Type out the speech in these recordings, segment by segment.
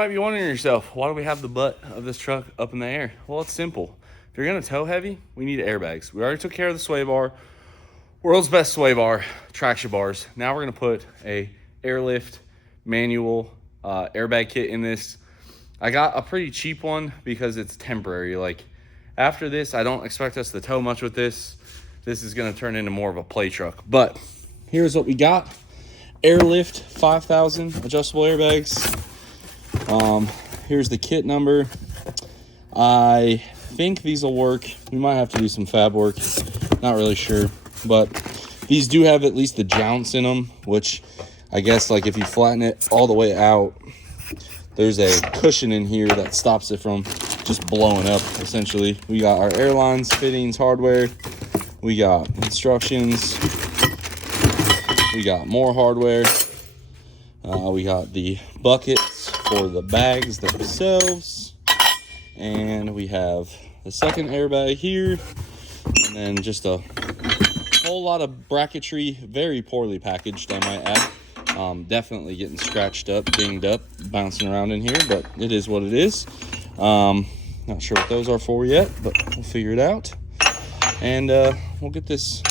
might be wondering yourself, why do we have the butt of this truck up in the air? Well, it's simple. If you're gonna tow heavy, we need airbags. We already took care of the sway bar, world's best sway bar, traction bars. Now we're gonna put a airlift manual airbag kit in this. I got a pretty cheap one because it's temporary. Like after this, I don't expect us to tow much with this. This is gonna turn into more of a play truck. But here's what we got. Airlift 5000 adjustable airbags. Here's the kit number. I think these will work. We might have to do some fab work. Not really sure. But these do have at least the jounce in them, which I guess like if you flatten it all the way out, there's a cushion in here that stops it from just blowing up, essentially. We got our airlines, fittings, hardware. We got instructions. We got more hardware. We got the buckets for the bags themselves. And we have the second airbag here. And then just a whole lot of bracketry, very poorly packaged, I might add. Definitely getting scratched up, dinged up, bouncing around in here, but it is what it is. Not sure what those are for yet, but we'll figure it out. And we'll get this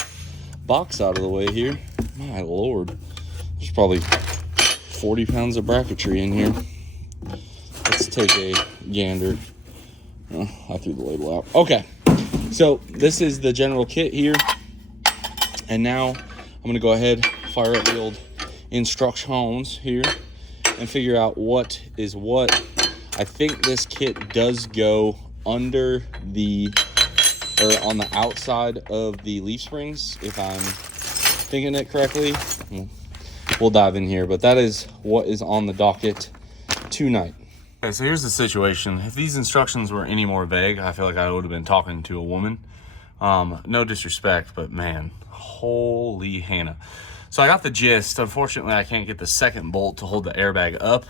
box out of the way here. My Lord, there's probably 40 pounds of bracketry in here. Let's take a gander. Oh, I threw the label out. Okay, so this is the general kit here. And now I'm gonna go ahead, fire up the old instructions here and figure out what is what. I think this kit does go under the, or on the outside of the leaf springs, if I'm thinking it correctly. We'll dive in here, but that is what is on the docket tonight. Okay, so here's the situation. If these instructions were any more vague, I feel like I would have been talking to a woman. No disrespect, but man, holy Hannah. So I got the gist. Unfortunately, I can't get the second bolt to hold the airbag up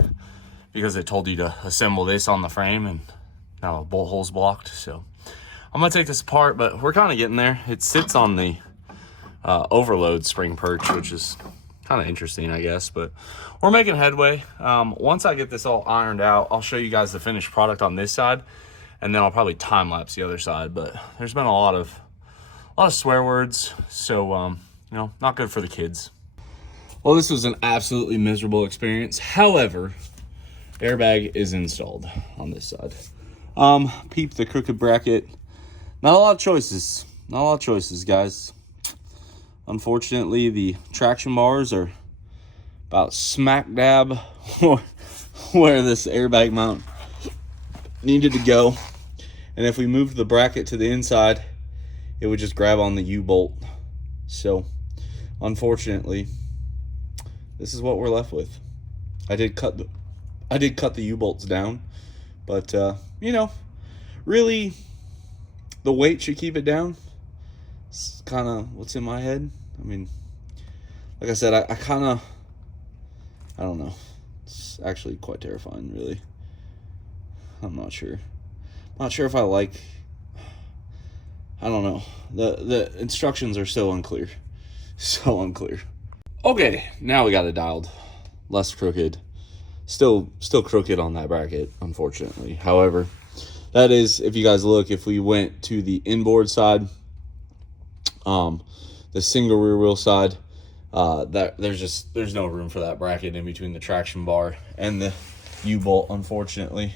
because it told you to assemble this on the frame, and now the bolt hole's blocked. So I'm gonna take this apart, but we're kind of getting there. It sits on the overload spring perch, which is kind of interesting, I guess, but we're making headway. Once I get this all ironed out, I'll show you guys the finished product on this side, and then I'll probably time lapse the other side. But there's been a lot of swear words, so you know, not good for the kids. Well, this was an absolutely miserable experience. However, airbag is installed on this side. Peep the crooked bracket. Not a lot of choices. Not a lot of choices, guys. Unfortunately, the traction bars are about smack dab where this airbag mount needed to go. And if we moved the bracket to the inside, it would just grab on the U-bolt. So, unfortunately, this is what we're left with. I did cut the U-bolts down, but you know, really, the weight should keep it down. It's kind of what's in my head. I mean, like I said, I don't know. It's actually quite terrifying, really. I'm not sure. Not sure if I like. I don't know. The instructions are so unclear. So unclear. Okay, now we got it dialed. Less crooked. Still crooked on that bracket, unfortunately. However, that is, if you guys look, if we went to the inboard side, the single rear wheel side, that there's no room for that bracket in between the traction bar and the U-bolt, unfortunately.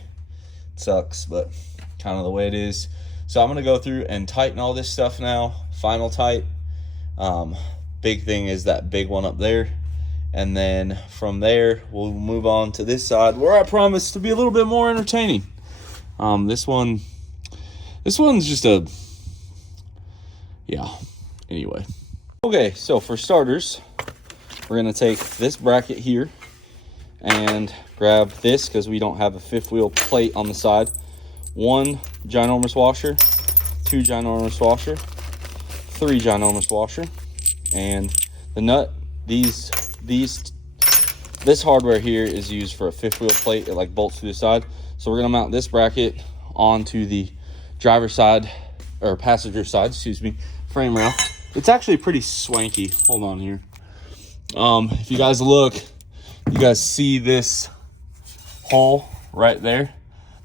It sucks, but kind of the way it is. So I'm gonna go through and tighten all this stuff now. Final tight. Big thing is that big one up there, and then from there we'll move on to this side where I promise to be a little bit more entertaining. This one's just a, yeah. Anyway, okay, so for starters, we're gonna take this bracket here and grab this because we don't have a fifth wheel plate on the side. One ginormous washer, two ginormous washer, three ginormous washer, and the nut. This hardware here is used for a fifth wheel plate. It like bolts to the side. So we're gonna mount this bracket onto the driver's side, or passenger side, excuse me, frame rail. It's actually pretty swanky. Hold on here. If you guys look, you guys see this hole right there.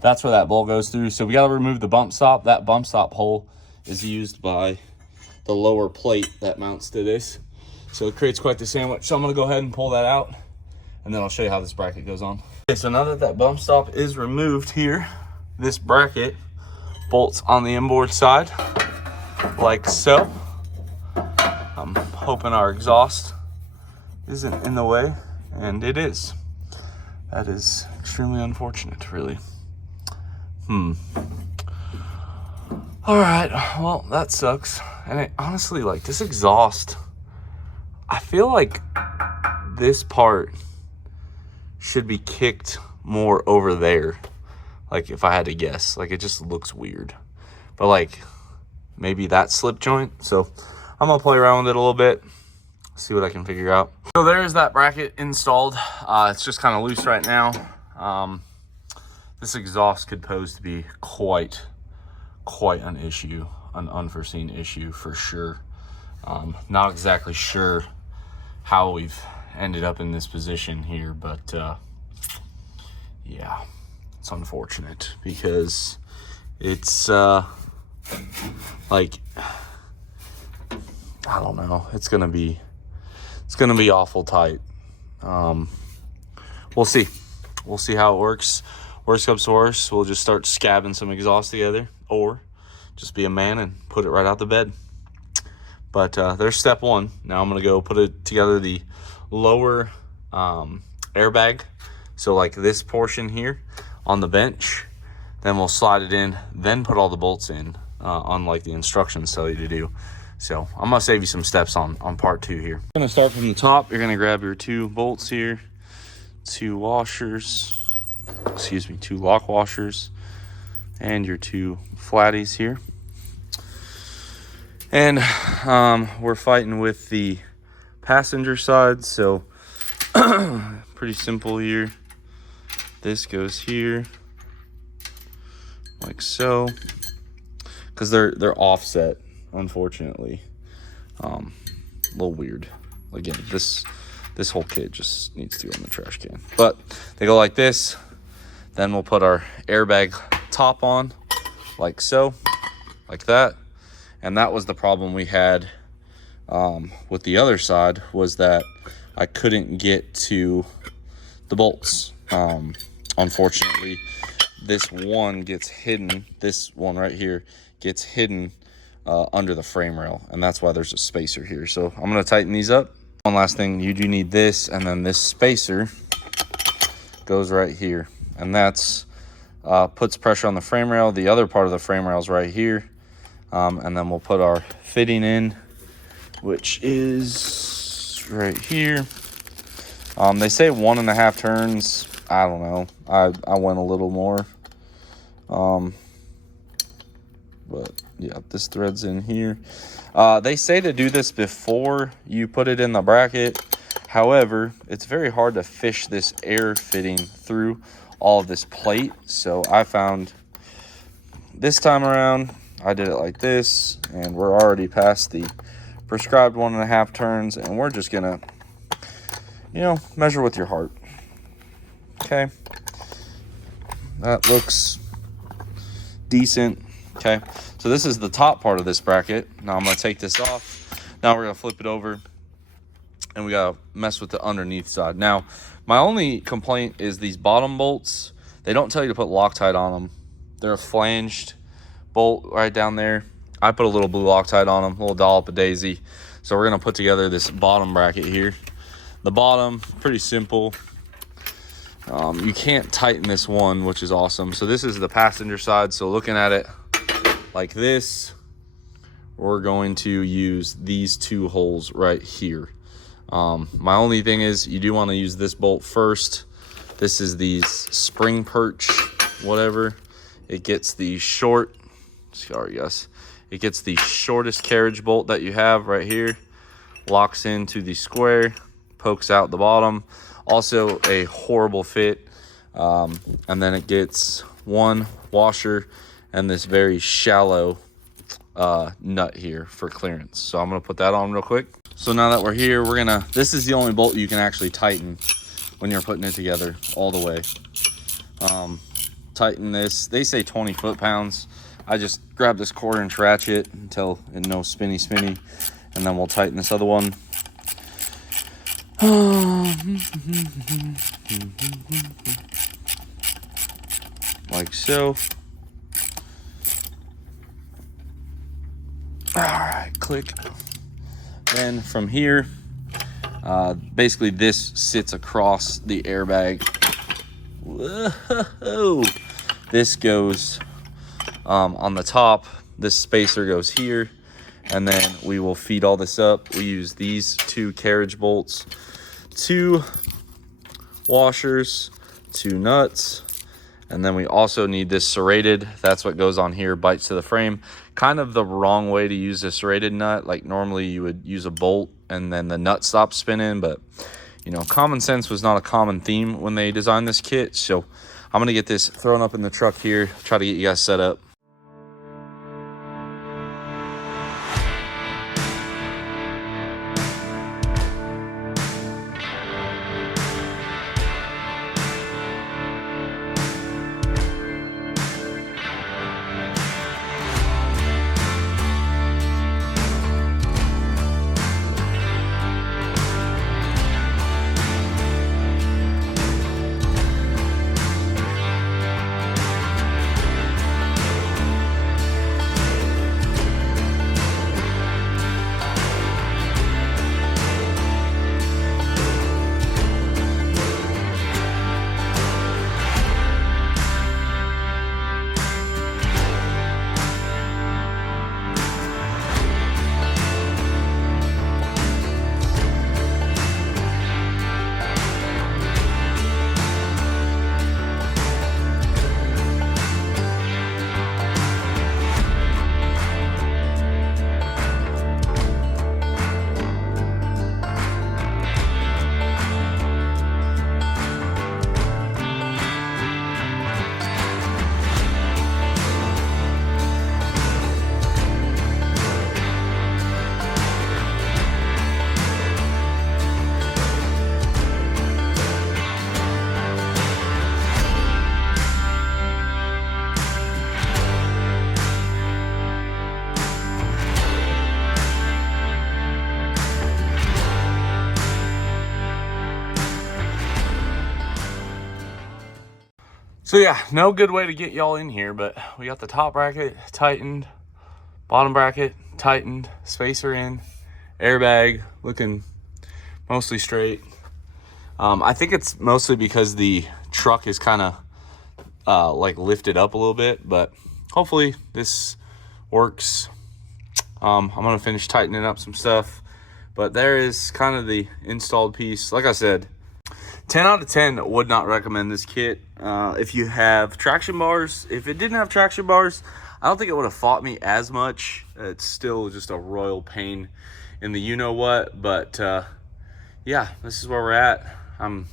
That's where that bolt goes through. So we got to remove the bump stop. That bump stop hole is used by the lower plate that mounts to this. So it creates quite the sandwich. So I'm going to go ahead and pull that out, and then I'll show you how this bracket goes on. Okay, so now that that bump stop is removed here, this bracket bolts on the inboard side like so. I'm hoping our exhaust isn't in the way, and it is. That is extremely unfortunate, really. All right, well, that sucks. And it, honestly, like, this exhaust, I feel like this part should be kicked more over there. Like, if I had to guess, like, it just looks weird. But, like, maybe that slip joint. So I'm gonna play around with it a little bit, see what I can figure out. So there's that bracket installed. It's just kind of loose right now. This exhaust could pose to be quite an issue, an unforeseen issue for sure. Not exactly sure how we've ended up in this position here, but yeah, it's unfortunate because it's like, I don't know, it's gonna be awful tight. We'll see how it works. Worst comes to worst, we'll just start scabbing some exhaust together, or just be a man and put it right out the bed. But there's step one. Now I'm gonna go put it together, the lower airbag. So like this portion here on the bench, then we'll slide it in, then put all the bolts in, unlike the instructions tell you to do. So I'm gonna save you some steps on part two here. I'm gonna start from the top. You're gonna grab your 2 bolts here, 2 washers, excuse me, 2 lock washers, and your 2 flatties here. And we're fighting with the passenger side, so pretty simple here. This goes here like so, because they're offset, unfortunately. A little weird. Again, this whole kit just needs to go in the trash can, but they go like this. Then we'll put our airbag top on like so, like that. And that was the problem we had with the other side, was that I couldn't get to the bolts. Unfortunately, this one gets hidden. This one right here gets hidden under the frame rail, and that's why there's a spacer here. So I'm gonna tighten these up. One last thing, you do need this, and then this spacer goes right here, and that's puts pressure on the frame rail. The other part of the frame rail is right here, and then we'll put our fitting in, which is right here. They say 1.5 turns. I don't know. I went a little more. But yeah, this thread's in here. They say to do this before you put it in the bracket. However, it's very hard to fish this air fitting through all of this plate. So I found this time around, I did it like this, and we're already past the prescribed 1.5 turns, and we're just gonna, you know, measure with your heart. Okay, that looks decent. Okay, so this is the top part of this bracket. Now I'm gonna take this off. Now we're gonna flip it over, and we gotta mess with the underneath side. Now, my only complaint is these bottom bolts. They don't tell you to put Loctite on them. They're a flanged bolt right down there. I put a little blue Loctite on them, a little dollop of daisy. So we're gonna put together this bottom bracket here. The bottom, pretty simple. You can't tighten this one, which is awesome. So this is the passenger side. So looking at it like this, we're going to use these 2 holes right here. My only thing is you do want to use this bolt first. This is the spring perch, whatever. It gets the short, sorry guys, it gets the shortest carriage bolt that you have right here, locks into the square, pokes out the bottom. Also a horrible fit. And then it gets 1 washer and this very shallow nut here for clearance. So I'm gonna put that on real quick. So now that we're here, this is the only bolt you can actually tighten when you're putting it together all the way. Tighten this. They say 20 foot-pounds. I just grab this 1/4-inch ratchet until it no spinny, and then we'll tighten this other one. Like so. All right, click. Then from here, basically this sits across the airbag. Whoa. This goes on the top. This spacer goes here, and then we will feed all this up. We use these 2 carriage bolts, 2 washers, 2 nuts, and then we also need this serrated. That's what goes on here, bites to the frame. Kind of the wrong way to use a serrated nut. Like normally you would use a bolt and then the nut stops spinning, but you know, common sense was not a common theme when they designed this kit. So I'm gonna get this thrown up in the truck here, try to get you guys set up. So yeah, no good way to get y'all in here, but we got the top bracket tightened, bottom bracket tightened, spacer in, airbag looking mostly straight. I think it's mostly because the truck is kind of like lifted up a little bit, but hopefully this works. I'm gonna finish tightening up some stuff, but there is kind of the installed piece. Like I said, 10 out of 10 would not recommend this kit. If you have traction bars, if it didn't have traction bars, I don't think it would have fought me as much. It's still just a royal pain in the you-know-what, but yeah, this is where we're at. The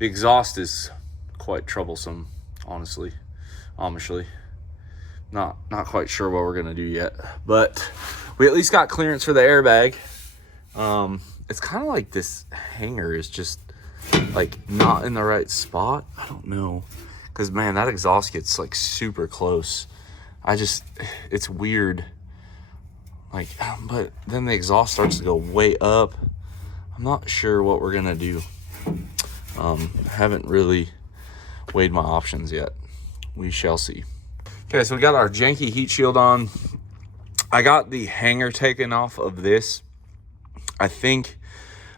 exhaust is quite troublesome, honestly, Amishly. Not quite sure what we're gonna do yet, but we at least got clearance for the airbag. It's kind of like this hanger is just like not in the right spot. I don't know, because man, that exhaust gets like super close. It's weird, like, but then the exhaust starts to go way up. I'm not sure what we're gonna do. Haven't really weighed my options yet. We shall see. Okay, so we got our janky heat shield on. I got the hanger taken off of this. I think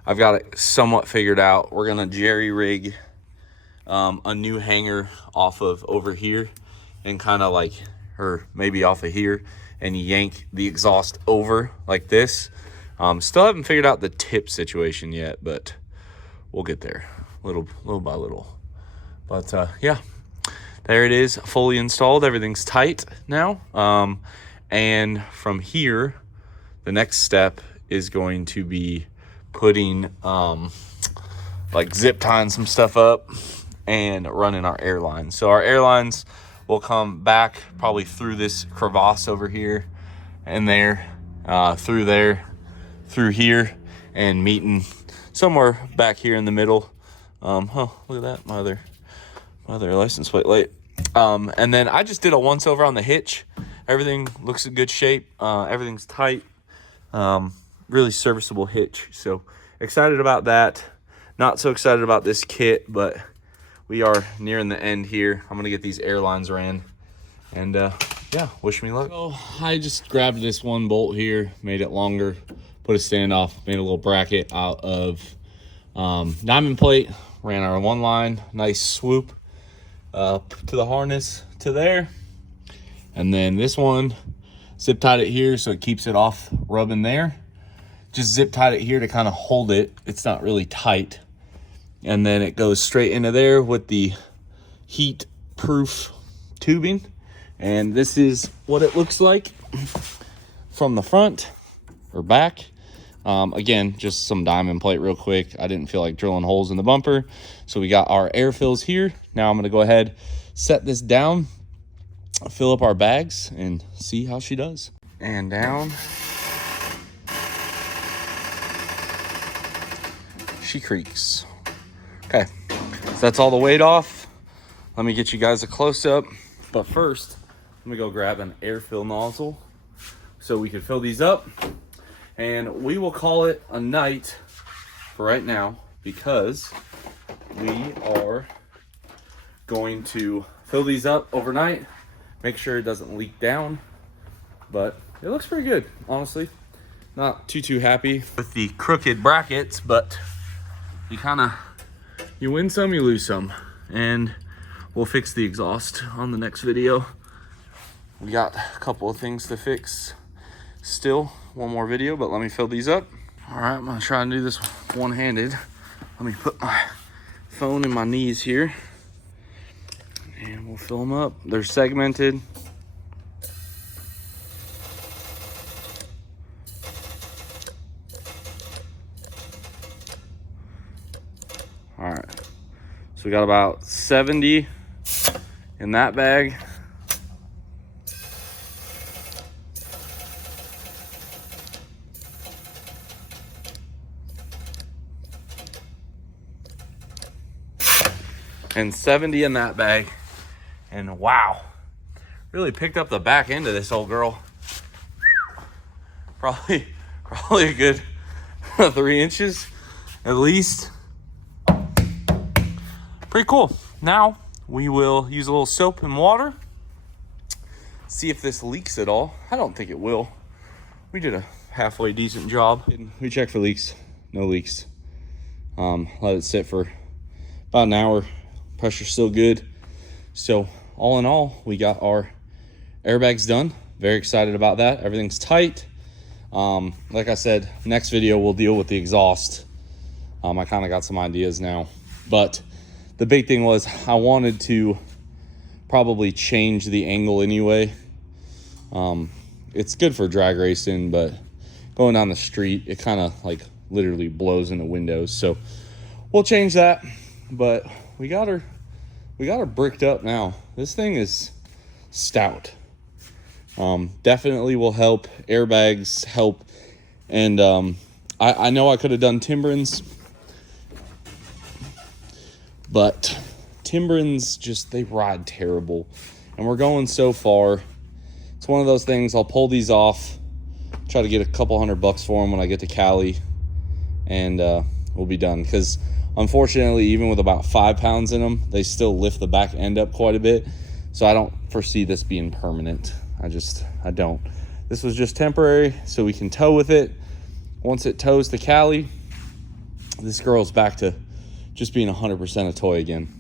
I've got it somewhat figured out. We're gonna jerry rig a new hanger off of over here and kind of like, or maybe off of here, and yank the exhaust over like this. Still haven't figured out the tip situation yet, but we'll get there little by little. But yeah, there it is, fully installed. Everything's tight now. And from here, the next step is going to be putting like zip tying some stuff up and running our airlines. So our airlines will come back probably through this crevasse over here and there, through here, and meeting somewhere back here in the middle. Oh, look at that, my Oh, their license plate light. And then I just did a once over on the hitch. Everything looks in good shape. Everything's tight. Really serviceable hitch. So excited about that. Not so excited about this kit, but we are nearing the end here. I'm gonna get these airlines ran, and yeah, wish me luck. So I just grabbed this one bolt here, made it longer, put a standoff, made a little bracket out of diamond plate, ran our one line, nice swoop up to the harness to there, and then this one zip tied it here so it keeps it off rubbing there. Just zip tied it here to kind of hold it. It's not really tight. And then it goes straight into there with the heat proof tubing. And this is what it looks like from the front or back. Again, just some diamond plate real quick. I didn't feel like drilling holes in the bumper. So we got our air fills here. Now I'm gonna go ahead, set this down, fill up our bags, and see how she does. And down she creaks. Okay, so that's all the weight off. Let me get you guys a close-up. But first, let me go grab an air fill nozzle so we can fill these up. And we will call it a night for right now because we are going to fill these up overnight, make sure it doesn't leak down. But it looks pretty good, honestly. Not too happy with the crooked brackets, but you win some, you lose some. And we'll fix the exhaust on the next video. We got a couple of things to fix still, one more video, but let me fill these up. All right, I'm gonna try and do this one-handed. Let me put my phone in my knees here and we'll fill them up. They're segmented. All right, so we got about 70 in that bag. And 70 in that bag. And wow, really picked up the back end of this old girl. Probably a good 3 inches at least. Pretty cool. Now we will use a little soap and water, see if this leaks at all. I don't think it will. We did a halfway decent job. We checked for leaks, no leaks. Let it sit for about an hour. Pressure's still good. So all in all, we got our airbags done. Very excited about that. Everything's tight. Like I said, next video we'll deal with the exhaust. I kind of got some ideas now, but the big thing was I wanted to probably change the angle anyway. It's good for drag racing, but going down the street, it kind of like literally blows in the windows. So we'll change that, but we got her bricked up now. This thing is stout. Definitely will help. Airbags help. And I know I could have done Timberins, but Timberins just, they ride terrible. And we're going so far. It's one of those things, I'll pull these off, try to get a couple $100 for them when I get to Cali, and we'll be done. Because unfortunately, even with about 5 pounds in them, they still lift the back end up quite a bit. So I don't foresee this being permanent. I don't. This was just temporary, so we can tow with it. Once it tows to Cali, this girl's back to just being 100% a toy again.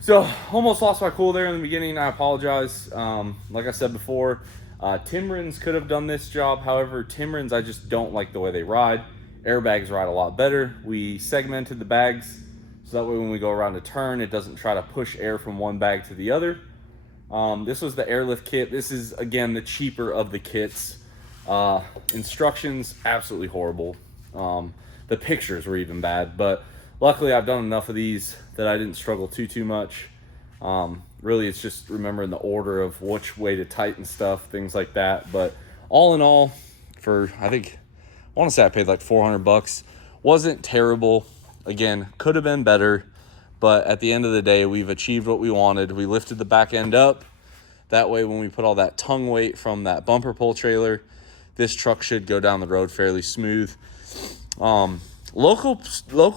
So almost lost my cool there in the beginning. I apologize. Like I said before, Timberins could have done this job. However, Timberins, I just don't like the way they ride. Airbags ride a lot better. We segmented the bags so that way when we go around a turn, it doesn't try to push air from one bag to the other. This was the airlift kit. This is, again, the cheaper of the kits. Instructions, absolutely horrible. The pictures were even bad, but luckily I've done enough of these that I didn't struggle too much. Really, it's just remembering the order of which way to tighten stuff, things like that. But all in all, for, I want to say I paid like $400. Wasn't terrible. Again, could have been better, But at the end of the day, we've achieved what we wanted. We lifted the back end up. That way, when we put all that tongue weight from that bumper pull trailer, this truck should go down the road fairly smooth. Local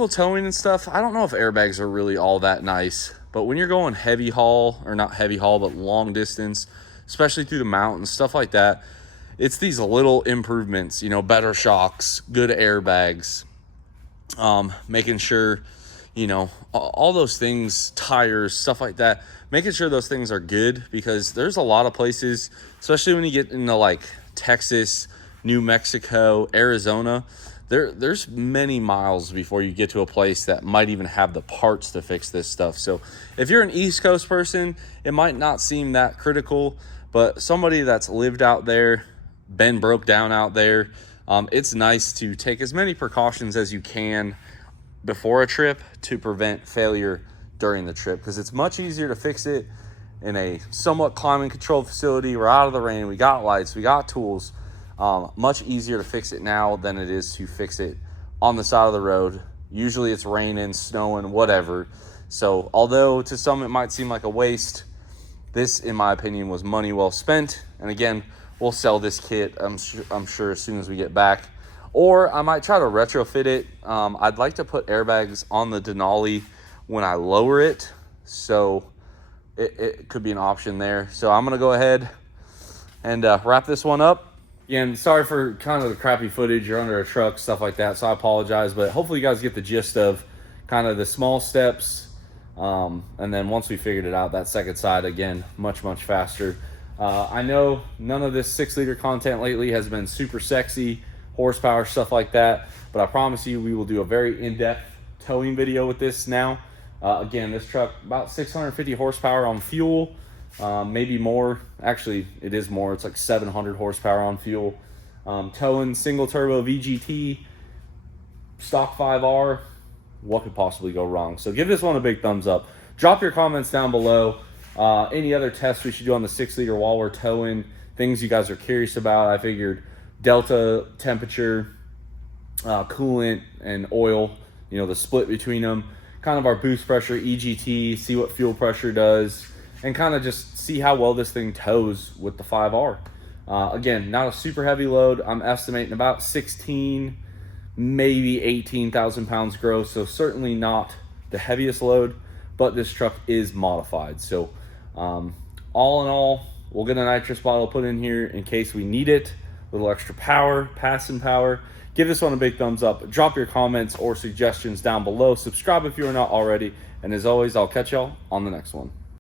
towing and stuff, I don't know if airbags are really all that nice. But when you're going heavy haul, or not heavy haul, but long distance, especially through the mountains, stuff like that, it's these little improvements, you know, better shocks, good airbags, making sure, you know, all those things, tires, stuff like that, making sure those things are good, because there's a lot of places, especially when you get into like Texas, New Mexico, Arizona, there's many miles before you get to a place that might even have the parts to fix this stuff. So if you're an East Coast person, it might not seem that critical, but somebody that's lived out there, been broke down out there, it's nice to take as many precautions as you can before a trip to prevent failure during the trip, because it's much easier to fix it in a somewhat climate controlled facility. We're out of the rain, we got lights, we got tools. Much easier to fix it now than it is to fix it on the side of the road. Usually it's raining, snowing, whatever. So although to some it might seem like a waste, this, in my opinion, was money well spent. And again, we'll sell this kit, I'm sure as soon as we get back. Or I might try to retrofit it. I'd like to put airbags on the Denali when I lower it. So it could be an option there. So I'm going to go ahead and wrap this one up. Again, sorry for kind of the crappy footage. You're under a truck, stuff like that, so I apologize. But hopefully you guys get the gist of kind of the small steps. And then once we figured it out, that second side, again, much faster. I know none of this 6-liter content lately has been super sexy, horsepower, stuff like that. But I promise you we will do a very in-depth towing video with this now. Again, this truck, about 650 horsepower on fuel. Maybe more. Actually, it is more. It's like 700 horsepower on fuel. Towing single turbo VGT, stock 5R. What could possibly go wrong? So give this one a big thumbs up. Drop your comments down below. Any other tests we should do on the 6-liter while we're towing, things you guys are curious about. I figured delta temperature, coolant, and oil, you know, the split between them. Kind of our boost pressure, EGT, see what fuel pressure does, and kind of just see how well this thing tows with the 5R. Again, not a super heavy load. I'm estimating about 16, maybe 18,000 pounds gross, so certainly not the heaviest load, but this truck is modified. So all in all, we'll get a nitrous bottle put in here in case we need it. A little extra power, passing power. Give this one a big thumbs up. Drop your comments or suggestions down below. Subscribe if you are not already. And as always, I'll catch y'all on the next one.